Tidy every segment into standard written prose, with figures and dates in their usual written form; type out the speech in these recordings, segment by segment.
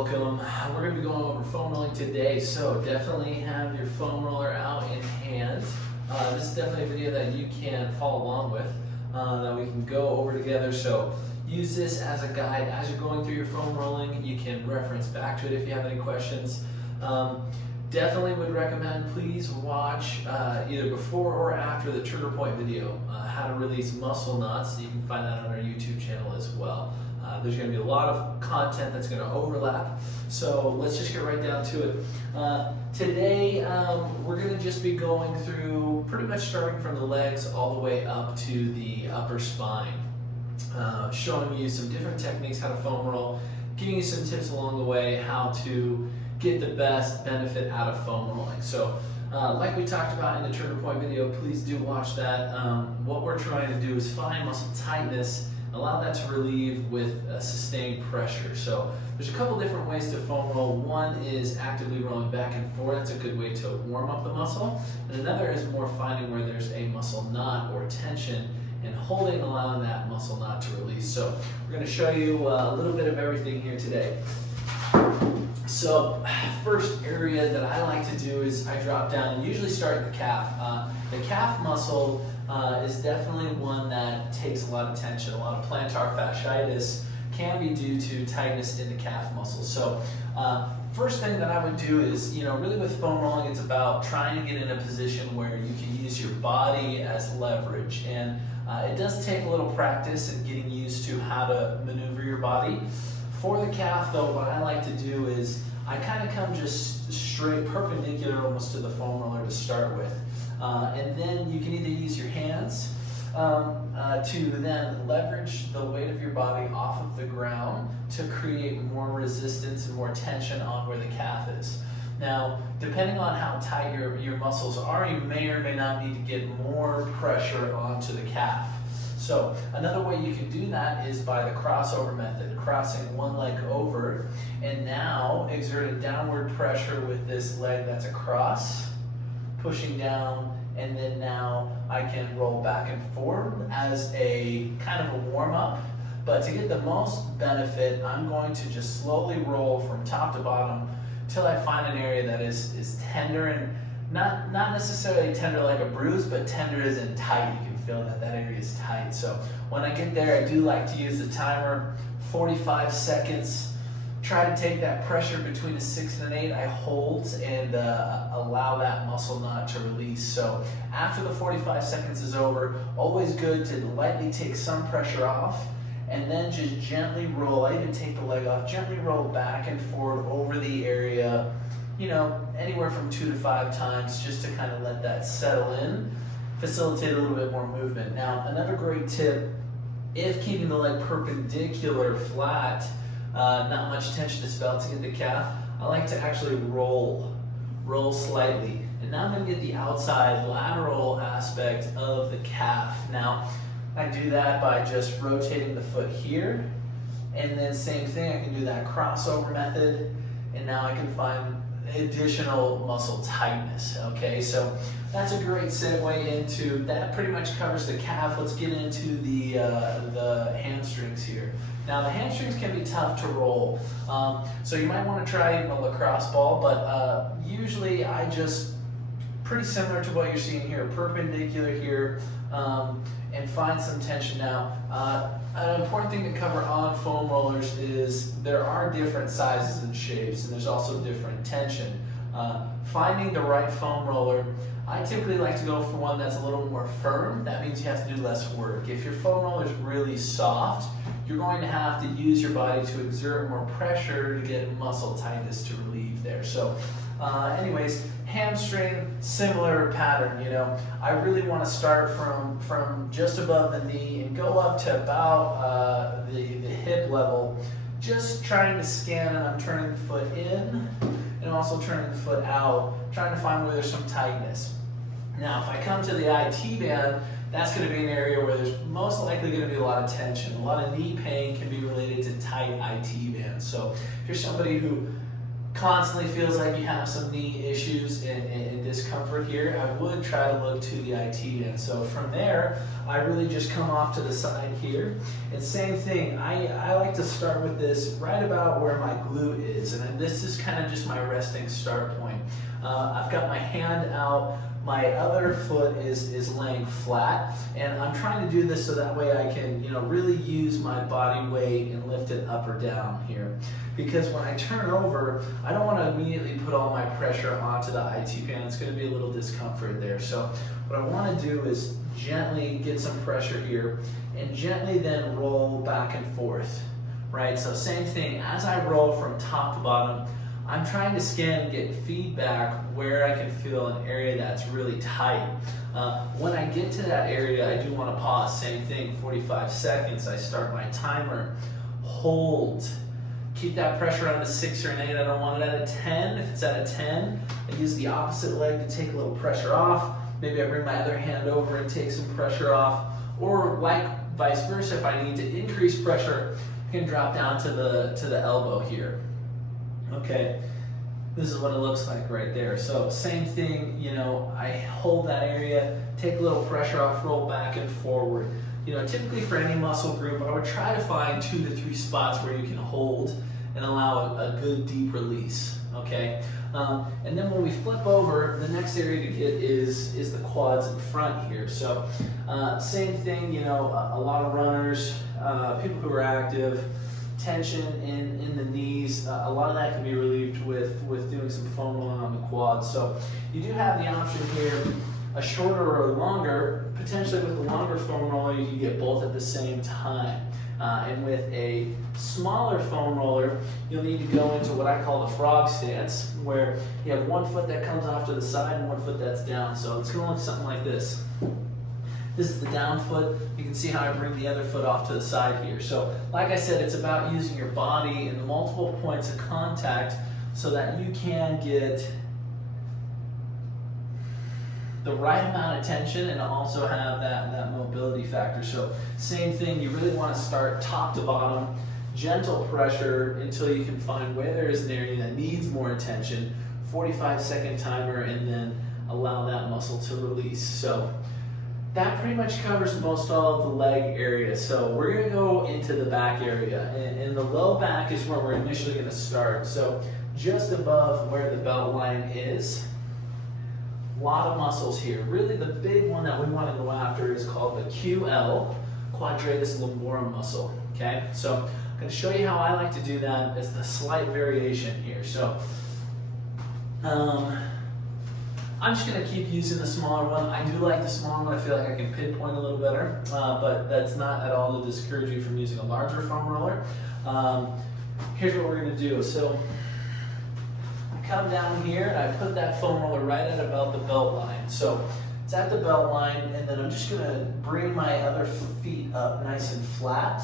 Welcome. We're going to be going over foam rolling today, so definitely have your foam roller out in hand. This is definitely a video that you can follow along with, that we can go over together. So use this as a guide as you're going through your foam rolling. You can reference back to it if you have any questions. Definitely would recommend please watch either before or after the trigger point video, how to release muscle knots. You can find that on our YouTube channel as well. There's going to be a lot of content that's going to overlap, so let's just get right down to it. Today we're going to just be going through pretty much starting from the legs all the way up to the upper spine, showing you some different techniques how to foam roll, giving you some tips along the way how to get the best benefit out of foam rolling. So like we talked about in the trigger point video, please do watch that. What we're trying to do is find muscle tightness, allow that to relieve with sustained pressure. So there's a couple different ways to foam roll. One is actively rolling back and forth. That's a good way to warm up the muscle. And another is more finding where there's a muscle knot or tension and holding, allowing that muscle knot to release. So we're going to show you a little bit of everything here today. So first area that I like to do is I drop down and usually start at the calf. The calf muscle is definitely one that takes a lot of tension. A lot of plantar fasciitis can be due to tightness in the calf muscle. So first thing that I would do is, really with foam rolling, it's about trying to get in a position where you can use your body as leverage. And it does take a little practice in getting used to how to maneuver your body. For the calf though, what I like to do is I kind of come just straight perpendicular almost to the foam roller to start with. And then you can either use your hands to then leverage the weight of your body off of the ground to create more resistance and more tension on where the calf is. Now, depending on how tight your muscles are, you may or may not need to get more pressure onto the calf. So another way you can do that is by the crossover method, crossing one leg over and now exerting downward pressure with this leg that's across, pushing down, and then now I can roll back and forth as a kind of a warm-up. But to get the most benefit, I'm going to just slowly roll from top to bottom till I find an area that is tender, and not necessarily tender like a bruise, but tender as in tight. You can feel that area is tight. So when I get there, I do like to use the timer, 45 seconds. Try to take that pressure between a 6 and an 8. I hold and allow that muscle knot to release. So after the 45 seconds is over, always good to lightly take some pressure off and then just gently roll. I even take the leg off, gently roll back and forward over the area, anywhere from 2 to 5 times, just to kind of let that settle in, facilitate a little bit more movement. Now, another great tip, if keeping the leg perpendicular, flat, not much tension is felt to get the calf, I like to actually roll slightly. And now I'm going to get the outside lateral aspect of the calf. Now, I do that by just rotating the foot here, and then same thing, I can do that crossover method, and now I can find additional muscle tightness. Okay, so that's a great segue into that. Pretty much covers the calf. Let's get into the hamstrings here. Now the hamstrings can be tough to roll, so you might want to try even a lacrosse ball, but usually I just, pretty similar to what you're seeing here, perpendicular here, and find some tension. Now, an important thing to cover on foam rollers is there are different sizes and shapes, and there's also different tension. Finding the right foam roller, I typically like to go for one that's a little more firm. That means you have to do less work. If your foam roller is really soft, you're going to have to use your body to exert more pressure to get muscle tightness to relieve there. So anyways, hamstring, similar pattern. I really want to start from just above the knee and go up to about the hip level, just trying to scan, and I'm turning the foot in and also turning the foot out, trying to find where there's some tightness. Now, if I come to the IT band, that's going to be an area where there's most likely going to be a lot of tension. A lot of knee pain can be related to tight IT bands. So if you're somebody who constantly feels like you have some knee issues and discomfort here, I would try to look to the IT band. So from there, I really just come off to the side here. And same thing, I like to start with this right about where my glute is. And then this is kind of just my resting start point. I've got my hand out. My other foot is laying flat, and I'm trying to do this so that way I can, really use my body weight and lift it up or down here. Because when I turn over, I don't want to immediately put all my pressure onto the IT band. It's going to be a little discomfort there. So what I want to do is gently get some pressure here and gently then roll back and forth, right? So same thing, as I roll from top to bottom, I'm trying to scan and get feedback where I can feel an area that's really tight. When I get to that area, I do want to pause. Same thing, 45 seconds. I start my timer. Hold. Keep that pressure on the 6 or an 8. I don't want it at a 10. If it's at a 10, I use the opposite leg to take a little pressure off. Maybe I bring my other hand over and take some pressure off. Or like vice versa, if I need to increase pressure, I can drop down to the elbow here. Okay, this is what it looks like right there. So same thing, I hold that area, take a little pressure off, roll back and forward. Typically for any muscle group, I would try to find 2 to 3 spots where you can hold and allow a good deep release, okay? And then when we flip over, the next area to get is the quads in front here. So same thing, a lot of runners, people who are active, tension in the knees, a lot of that can be relieved with doing some foam rolling on the quads. So you do have the option here, a shorter or a longer. Potentially with the longer foam roller, you can get both at the same time. And with a smaller foam roller, you'll need to go into what I call the frog stance, where you have one foot that comes off to the side and one foot that's down. So it's going to look something like this. This is the down foot. You can see how I bring the other foot off to the side here. So like I said, it's about using your body in multiple points of contact so that you can get the right amount of tension and also have that mobility factor. So same thing, you really want to start top to bottom, gentle pressure until you can find where there is an area that needs more attention, 45-second timer, and then allow that muscle to release. So that pretty much covers most all of the leg area. So we're going to go into the back area, and the low back is where we're initially going to start. So just above where the belt line is, a lot of muscles here. Really the big one that we want to go after is called the QL, quadratus lumborum muscle, okay? So I'm going to show you how I like to do that as the slight variation here. So I'm just going to keep using the smaller one. I do like the smaller one. I feel like I can pinpoint a little better, but that's not at all to discourage you from using a larger foam roller. Here's what we're going to do. So I come down here and I put that foam roller right at about the belt line. So it's at the belt line, and then I'm just going to bring my other feet up nice and flat.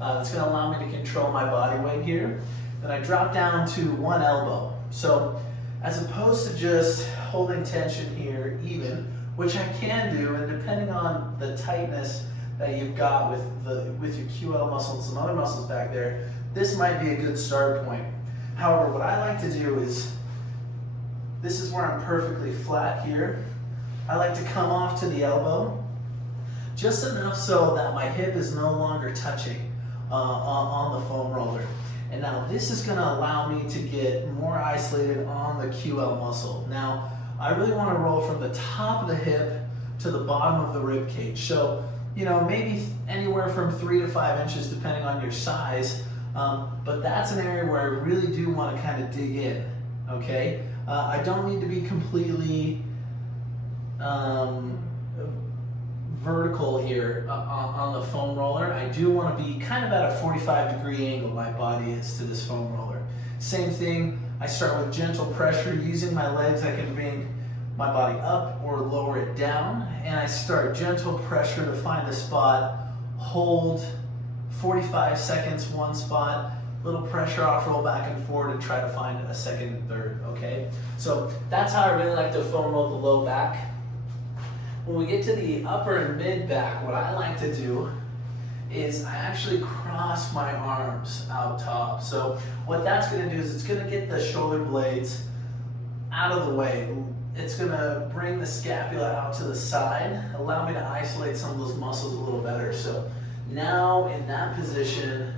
It's going to allow me to control my body weight here. Then I drop down to one elbow. So as opposed to just holding tension here even, which I can do, and depending on the tightness that you've got with your QL muscle and some other muscles back there, this might be a good start point. However, what I like to do is, this is where I'm perfectly flat here. I like to come off to the elbow, just enough so that my hip is no longer touching on the foam roller. And now this is going to allow me to get more isolated on the QL muscle. Now, I really want to roll from the top of the hip to the bottom of the rib cage. So, maybe anywhere from 3 to 5 inches depending on your size. But that's an area where I really do want to kind of dig in, okay? I don't need to be completely vertical here on the foam roller. I do want to be kind of at a 45-degree angle my body is to this foam roller. Same thing, I start with gentle pressure. Using my legs, I can bring my body up or lower it down, and I start gentle pressure to find a spot, hold 45 seconds, one spot, little pressure off, roll back and forward, and try to find a second and third, okay? So that's how I really like to foam roll the low back. When we get to the upper and mid back, what I like to do is I actually cross my arms out top. So what that's gonna do is it's gonna get the shoulder blades out of the way. It's gonna bring the scapula out to the side, allow me to isolate some of those muscles a little better. So now in that position,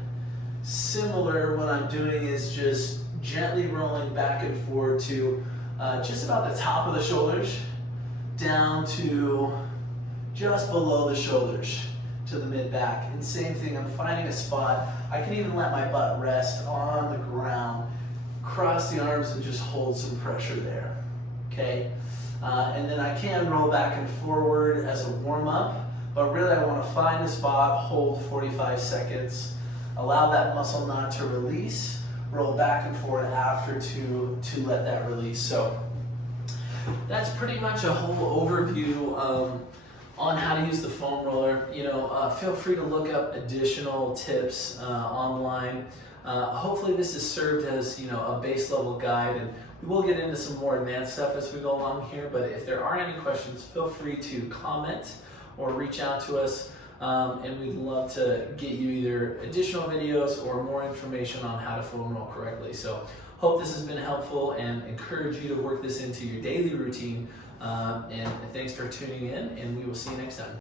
similar, what I'm doing is just gently rolling back and forth to just about the top of the shoulders, down to just below the shoulders to the mid-back. And same thing, I'm finding a spot. I can even let my butt rest on the ground, cross the arms and just hold some pressure there, okay? And then I can roll back and forward as a warm-up, but really I wanna find a spot, hold 45 seconds, allow that muscle knot to release, roll back and forward after to let that release. So that's pretty much a whole overview on how to use the foam roller. You know, feel free to look up additional tips online. Hopefully this has served as, you know, a base level guide, and we will get into some more advanced stuff as we go along here, but if there are any questions, feel free to comment or reach out to us. And we'd love to get you either additional videos or more information on how to foam roll correctly. So hope this has been helpful and encourage you to work this into your daily routine. And thanks for tuning in, and we will see you next time.